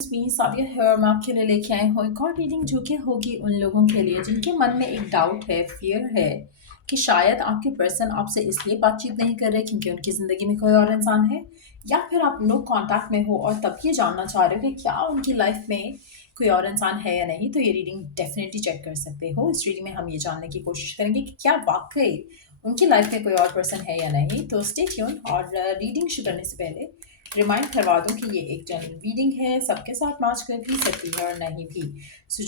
मी साविया है और मैं आपके लिए लेके आई हूँ एक और रीडिंग जो कि होगी उन लोगों के लिए जिनके मन में एक डाउट है, फियर है कि शायद आपके पर्सन आपसे इसलिए बातचीत नहीं कर रहे क्योंकि उनकी ज़िंदगी में कोई और इंसान है, या फिर आप नो कांटेक्ट में हो और तब ये जानना चाह रहे हो कि क्या उनकी लाइफ में कोई और इंसान है या नहीं। तो ये रीडिंग डेफिनेटली चेक कर सकते हो। इस रीडिंग में हम ये जानने की कोशिश करेंगे कि क्या वाकई उनकी लाइफ में कोई और पर्सन है या नहीं। तो स्टे ट्यून। और रीडिंग शुरू करने से पहले रिमाइंड करवा दूं कि ये एक जनरल रीडिंग है, सबके साथ मैच कर भी सकती है और नहीं भी। सो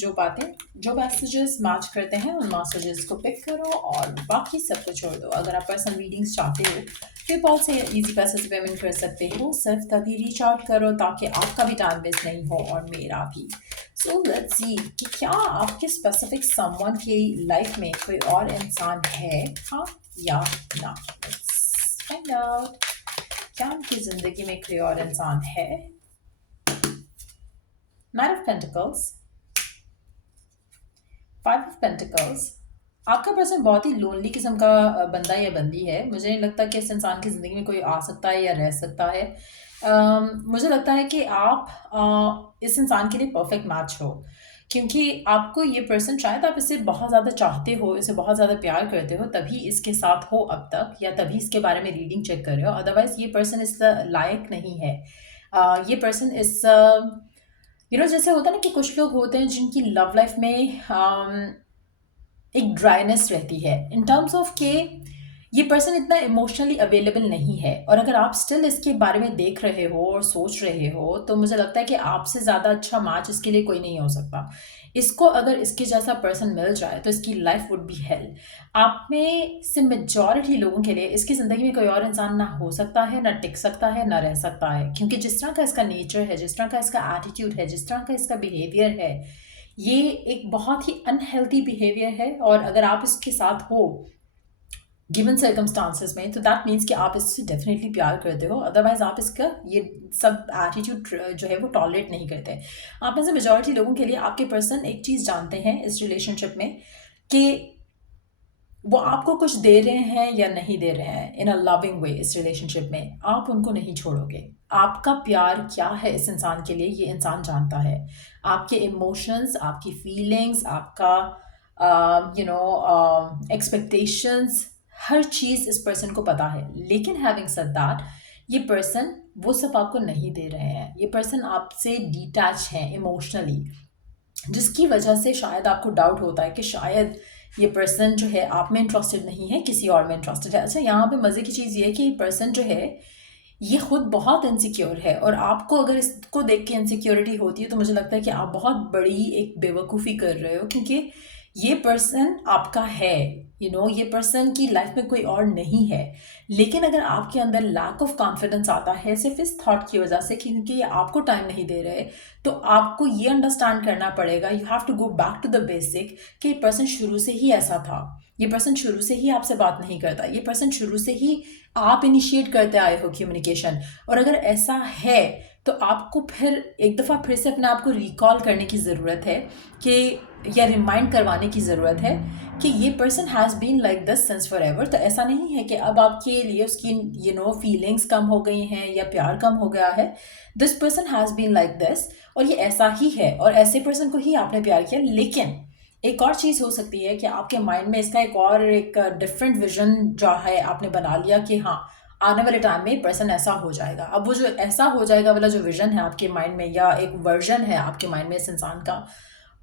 जो मैसेजेस मैच करते हैं उन मैसेजेस को पिक करो और बाकी सबको छोड़ दो। अगर आप पर्सनल रीडिंग्स चाहते हो पेपॉल से इजी पैसे से पेमेंट कर सकते हो। सिर्फ तभी रीच आउट करो ताकि आपका भी टाइम वेस्ट नहीं हो और मेरा भी। सो लेट्स सी कि क्या आपके स्पेसिफिक समवन की लाइफ में कोई और इंसान है, हाँ या ना। Let's find out. क्या उनकी जिंदगी में कोई और इंसान है। Night of pentacles, 5 of pentacles. आपका पर्सन बहुत ही लोनली किस्म का बंदा या बंदी है। मुझे नहीं लगता कि इस इंसान की ज़िंदगी में कोई आ सकता है या रह सकता है। मुझे लगता है कि आप इस इंसान के लिए परफेक्ट मैच हो, क्योंकि आपको ये पर्सन, शायद आप इसे बहुत ज़्यादा चाहते हो, इसे बहुत ज़्यादा प्यार करते हो, तभी इसके साथ हो अब तक, या तभी इसके बारे में रीडिंग चेक कर रहे हो। अदरवाइज ये पर्सन इस लायक नहीं है। ये पर्सन इस जैसे होता है ना कि कुछ लोग होते हैं जिनकी लव लाइफ में एक ड्राइनेस रहती है इन टर्म्स ऑफ के ये पर्सन इतना इमोशनली अवेलेबल नहीं है। और अगर आप स्टिल इसके बारे में देख रहे हो और सोच रहे हो तो मुझे लगता है कि आपसे ज़्यादा अच्छा मैच इसके लिए कोई नहीं हो सकता। इसको अगर इसके जैसा पर्सन मिल जाए तो इसकी लाइफ वुड बी हेल। आप में से मेजॉरिटी लोगों के लिए इसकी ज़िंदगी में कोई और इंसान ना हो सकता है, ना टिक सकता है, ना रह सकता है, क्योंकि जिस तरह का इसका नेचर है, जिस तरह का इसका एटीट्यूड है, जिस तरह का इसका बिहेवियर है, ये एक बहुत ही अनहेल्थी बिहेवियर है। और अगर आप इसके साथ हो गिवन सर्कमस्टांसेस में तो दैट मीन्स कि आप इससे डेफिनेटली प्यार करते हो। अदरवाइज आप इसका ये सब एटीट्यूड जो है वो टॉलरेट नहीं करते। आप में से मेजॉरिटी लोगों के लिए आपके पर्सन एक चीज़ जानते हैं इस रिलेशनशिप में कि वो आपको कुछ दे रहे हैं या नहीं दे रहे हैं इन अ लविंग वे। इस रिलेशनशिप में आप उनको नहीं छोड़ोगे। आपका प्यार क्या है इस इंसान के लिए ये इंसान जानता है। आपके इमोशंस, आपकी फीलिंग्स, आपका एक्सपेक्टेशंस, हर चीज़ इस पर्सन को पता है। लेकिन हैविंग सेड दैट, ये पर्सन वो सब आपको नहीं दे रहे हैं। ये पर्सन आपसे डिटैच है इमोशनली, जिसकी वजह से शायद आपको डाउट होता है कि शायद ये पर्सन जो है आप में इंटरेस्टेड नहीं है, किसी और में इंटरेस्टेड है। अच्छा, यहाँ पे मज़े की चीज़ ये है कि ये पर्सन जो है ये खुद बहुत इनसिक्योर है, और आपको अगर इसको देख के इनसिक्योरिटी होती है तो मुझे लगता है कि आप बहुत बड़ी एक बेवकूफ़ी कर रहे हो, क्योंकि ये पर्सन आपका है। ये पर्सन की लाइफ में कोई और नहीं है। लेकिन अगर आपके अंदर लैक ऑफ कॉन्फिडेंस आता है सिर्फ इस थॉट की वजह से क्योंकि ये आपको टाइम नहीं दे रहे, तो आपको ये अंडरस्टैंड करना पड़ेगा, you have to go back to the basic, कि ये पर्सन शुरू से ही ऐसा था। ये पर्सन शुरू से ही आपसे बात नहीं करता। ये पर्सन शुरू से ही आप इनिशिएट करते आए हो कम्युनिकेशन। और अगर ऐसा है तो आपको फिर एक दफ़ा फिर से अपने आप को रिकॉल करने की ज़रूरत है कि, या रिमाइंड करवाने की ज़रूरत है कि ये person has been like this since for ever. तो ऐसा नहीं है कि अब आपके लिए उसकी फीलिंग्स कम हो गई हैं या प्यार कम हो गया है। This person has been like this, और ये ऐसा ही है, और ऐसे पर्सन को ही आपने प्यार किया। लेकिन एक और चीज़ हो सकती है कि आपके माइंड में इसका एक डिफरेंट विजन जो है आपने बना लिया कि हाँ, आने वाले टाइम में पर्सन ऐसा हो जाएगा। अब वो जो ऐसा हो जाएगा वाला जो विजन है आपके माइंड में, या एक वर्जन है आपके माइंड में इस इंसान का,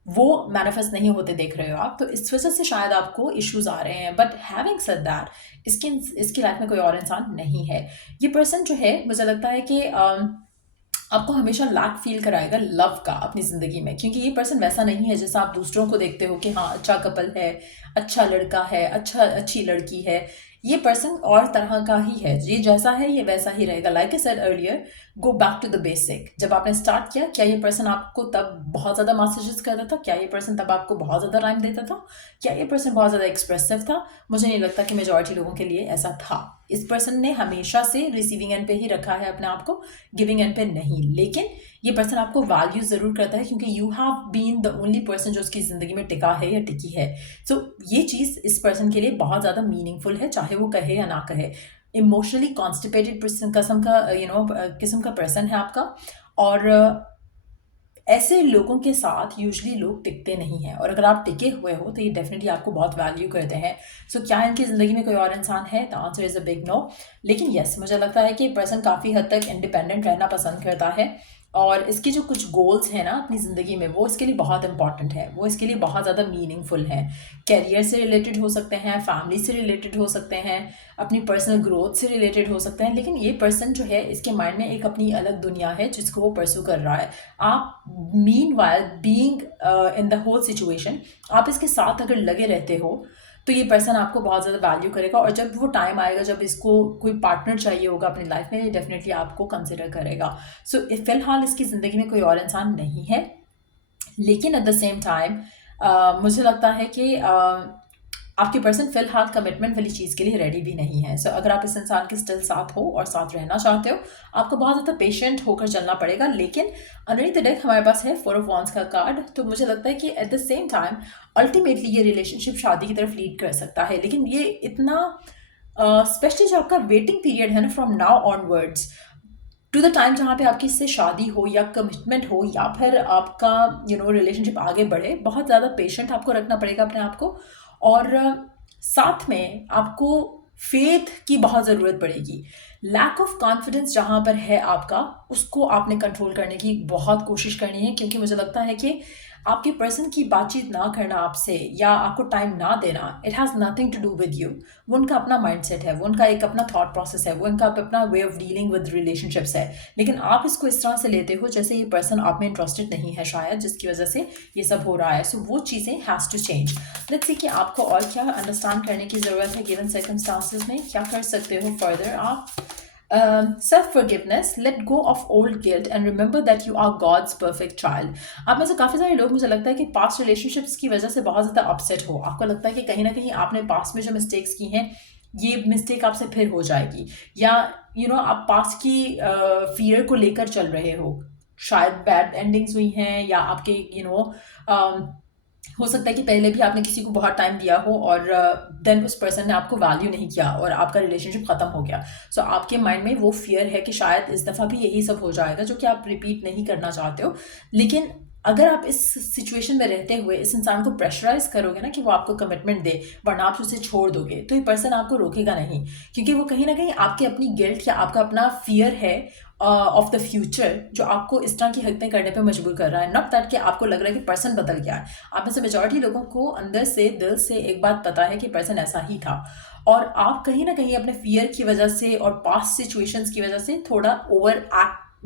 वो मैनिफेस्ट नहीं होते देख रहे हो आप। तो इस वजह से शायद आपको इश्यूज आ रहे हैं। बट हैविंग सेड दैट, इसकी लाइफ में कोई और इंसान नहीं है। ये पर्सन जो है मुझे लगता है कि आपको हमेशा लैक फील कराएगा लव का अपनी ज़िंदगी में, क्योंकि ये पर्सन वैसा नहीं है जैसा आप दूसरों को देखते हो कि हाँ, अच्छा कपल है, अच्छा लड़का है, अच्छी लड़की है। ये पर्सन और तरह का ही है। ये जैसा है ये वैसा ही रहेगा। Like I said earlier, go back to the basic. जब आपने स्टार्ट किया, क्या ये पर्सन आपको तब बहुत ज़्यादा मैसेजेस करता था? क्या ये पर्सन तब आपको बहुत ज़्यादा टाइम देता था? क्या ये पर्सन बहुत ज़्यादा एक्सप्रेसिव था? मुझे नहीं लगता कि मेजॉरिटी लोगों के लिए ऐसा था। इस पर्सन ने हमेशा से रिसीविंग एंड पे ही रखा है अपने आप को, गिविंग एंड पे नहीं। लेकिन ये पर्सन आपको वैल्यू ज़रूर करता है, क्योंकि you have been the only person जो उसकी ज़िंदगी में टिका है या टिकी है। सो ये चीज़ इस पर्सन के लिए बहुत ज़्यादा मीनिंगफुल है, चाहे वो कहे या ना कहे। इमोशनली कॉन्स्टिपेटेड किस्म का पर्सन है आपका। और ऐसे लोगों के साथ यूजुअली लोग टिकते नहीं हैं, और अगर आप टिके हुए हो तो ये डेफिनेटली आपको बहुत वैल्यू करते हैं। सो क्या इनकी ज़िंदगी में कोई और इंसान है? The answer is a big no. लेकिन यस, मुझे लगता है कि पर्सन काफ़ी हद तक इंडिपेंडेंट रहना पसंद करता है, और इसके जो कुछ गोल्स हैं ना अपनी ज़िंदगी में, वो इसके लिए बहुत इंपॉर्टेंट है, वो इसके लिए बहुत ज़्यादा मीनिंगफुल है। कैरियर से रिलेटेड हो सकते हैं, फैमिली से रिलेटेड हो सकते हैं, अपनी पर्सनल ग्रोथ से रिलेटेड हो सकते हैं, लेकिन ये पर्सन जो है इसके माइंड में एक अपनी अलग दुनिया है जिसको वो परस्यू कर रहा है। आप mean while being in the whole situation, आप इसके साथ अगर लगे रहते हो तो ये पर्सन आपको बहुत ज़्यादा वैल्यू करेगा, और जब वो टाइम आएगा जब इसको कोई पार्टनर चाहिए होगा अपनी लाइफ में, ये डेफिनेटली आपको कंसिडर करेगा। सो फ़िलहाल इसकी ज़िंदगी में कोई और इंसान नहीं है, लेकिन एट द सेम टाइम मुझे लगता है कि आपके पर्सन फिलहाल कमिटमेंट वाली चीज़ के लिए रेडी भी नहीं है। सो अगर आप इस इंसान के स्टिल साथ हो और साथ रहना चाहते हो, आपको बहुत ज़्यादा पेशेंट होकर चलना पड़ेगा। लेकिन अंडरनीथ द डेक हमारे पास है 4 ऑफ वांड्स का कार्ड, तो मुझे लगता है कि at the same time ultimately ये रिलेशनशिप शादी की तरफ लीड कर सकता है। लेकिन ये इतना स्पेशली जो आपका वेटिंग पीरियड है ना, from now onwards to the time जहाँ पे आपकी इससे शादी हो या कमिटमेंट हो या फिर आपका रिलेशनशिप आगे बढ़े, बहुत ज़्यादा पेशेंट आपको रखना पड़ेगा अपने आप को, और साथ में आपको फेथ की बहुत ज़रूरत पड़ेगी। लैक ऑफ कॉन्फिडेंस जहाँ पर है आपका, उसको आपने कंट्रोल करने की बहुत कोशिश करनी है, क्योंकि मुझे लगता है कि आपके पर्सन की बातचीत ना करना आपसे या आपको टाइम ना देना, it has nothing to do with you. वो उनका अपना माइंडसेट है, वो उनका एक अपना थॉट प्रोसेस है, वो उनका अपना way of dealing with relationships है। लेकिन आप इसको इस तरह से लेते हो जैसे ये पर्सन आप में इंटरेस्टेड नहीं है शायद, जिसकी वजह से ये सब हो रहा है। सो वो चीज़ें has to change. Let's see कि आपको और क्या अंडरस्टैंड करने की ज़रूरत है गिवन सर्कमस्टांसेस में, क्या कर सकते हो फर्दर आप। Self-forgiveness, let go of old guilt and remember that you are God's perfect child. आप में से काफ़ी सारे लोग, मुझे लगता है कि पास्ट रिलेशनशिप्स की वजह से बहुत ज़्यादा अपसेट हो। आपको लगता है कि कहीं ना कहीं आपने पास्ट में जो मिस्टेक्स की हैं, ये मिस्टेक आपसे फिर हो जाएगी, या आप पास्ट की फियर को लेकर चल रहे हो। शायद बैड एंडिंग्स हुई हैं, या आपके हो सकता है कि पहले भी आपने किसी को बहुत टाइम दिया हो और देन उस पर्सन ने आपको वैल्यू नहीं किया और आपका रिलेशनशिप ख़त्म हो गया। सो आपके माइंड में वो फियर है कि शायद इस दफ़ा भी यही सब हो जाएगा, जो कि आप रिपीट नहीं करना चाहते हो। लेकिन अगर आप इस सिचुएशन में रहते हुए इस इंसान को प्रेशराइज करोगे ना कि वो आपको कमिटमेंट दे, वरना आप उसे छोड़ दोगे, तो ये पर्सन आपको रोकेगा नहीं, क्योंकि वो कहीं ना कहीं आपकी अपनी गिल्ट या आपका अपना फियर है ऑफ द फ्यूचर, जो आपको इस तरह की हरकतें करने पे मजबूर कर रहा है। नॉट दैट कि आपको लग रहा है कि पर्सन बदल गया है। आप में से मेजॉरिटी लोगों को अंदर से, दिल से एक बात पता है कि पर्सन ऐसा ही था, और आप कहीं ना कहीं अपने फियर की वजह से और पास्ट सिचुएशंस की वजह से थोड़ा ओवर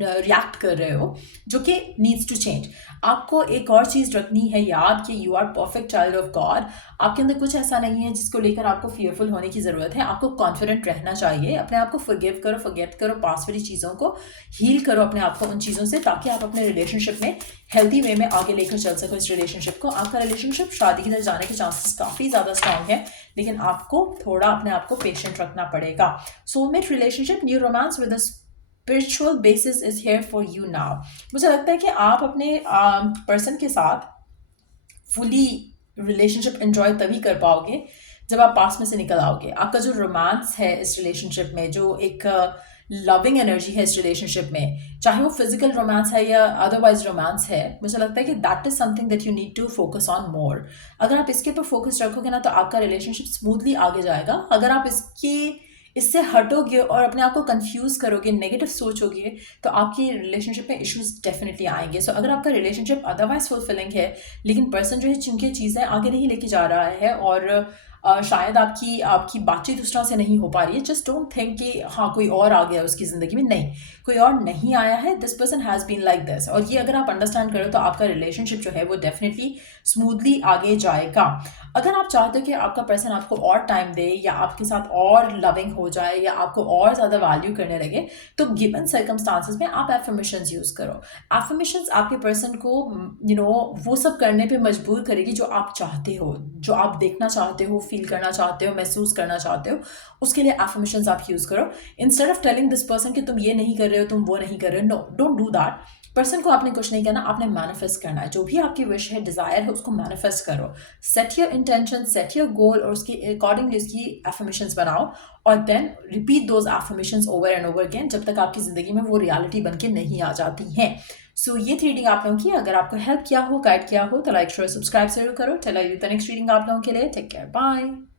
रिएक्ट कर रहे हो, जो कि नीड्स टू चेंज। आपको एक और चीज़ रखनी है याद कि you are perfect child of God. आपके अंदर कुछ ऐसा नहीं है जिसको लेकर आपको फियरफुल होने की ज़रूरत है। आपको कॉन्फिडेंट रहना चाहिए, अपने आप को फॉरगिव करो, फॉरगेट करो, पास्ट वाली चीज़ों को हील करो अपने आप को उन चीज़ों से, ताकि आप अपने रिलेशनशिप में हेल्दी वे में आगे लेकर चल सको इस रिलेशनशिप को। आपका रिलेशनशिप शादी की तरफ जाने के चांसेस काफ़ी ज़्यादा स्ट्रांग है, लेकिन आपको थोड़ा अपने आप को पेशेंट रखना पड़ेगा। Soulmate relationship, new romance with spiritual basis is here for you now. मुझे लगता है कि आप अपने पर्सन के साथ फुली रिलेशनशिप एंजॉय तभी कर पाओगे जब आप पास में से निकल आओगे। आपका जो रोमांस है इस रिलेशनशिप में, जो एक लविंग एनर्जी है इस रिलेशनशिप में, चाहे वो फिजिकल रोमांस है या अदरवाइज रोमांस है, मुझे लगता है कि that is something that you need to focus on more. अगर आप इसके ऊपर फोकस रखोगे ना, तो आपका रिलेशनशिप स्मूथली आगे जाएगा। अगर आप इससे हटोगे और अपने आप को कंफ्यूज करोगे, नेगेटिव सोचोगे, तो आपकी रिलेशनशिप में इश्यूज डेफिनेटली आएंगे। सो अगर आपका रिलेशनशिप अदरवाइज फुलफिलिंग है, लेकिन पर्सन जो है जिनकी चीज़ें आगे नहीं लेके जा रहा है, और शायद आपकी बातचीत उस तरह से नहीं हो पा रही है, जस्ट डोंट थिंक कि हाँ कोई और आ गया उसकी ज़िंदगी में। नहीं, कोई और नहीं आया है, this person has been like this. और ये अगर आप अंडरस्टैंड करो तो आपका रिलेशनशिप जो है वो डेफिनेटली स्मूथली आगे जाएगा। अगर आप चाहते हो कि आपका पर्सन आपको और टाइम दे, या आपके साथ और लविंग हो जाए, या आपको और ज़्यादा वैल्यू करने लगे, तो गिवन सर्कमस्टांसेस में आप एफर्मेशंस यूज़ करो। एफर्मेशंस आपके पर्सन को वो सब करने पे मजबूर करेगी जो आप चाहते हो, जो आप देखना चाहते हो, फील करना चाहते हो, महसूस करना चाहते हो। उसके लिए एफर्मेशंस आप यूज़ करो, instead of telling this person कि तुम ये नहीं कर रहे हो, तुम वो नहीं कर रहे हो। No, don't do that. Person को आपने कुछ नहीं करना, आपने मैनिफेस्ट करना है। जो भी आपकी विश है, डिज़ायर है, उसको मैनिफेस्ट करो। Set your intention, set your goal, और उसके अकॉर्डिंगली उसकी एफर्मेशंस बनाओ, और then repeat those affirmations over and over again, जब तक आपकी ज़िंदगी में वो रियलिटी बन के नहीं आ जाती हैं। सो ये थी रीडिंग आप लोगों की। अगर आपको हेल्प किया हो, गाइड किया हो, तो लाइक शेयर सब्सक्राइब जरूर करो। चलो यू द नेक्स्ट रीडिंग आप लोगों के लिए। Take care, bye.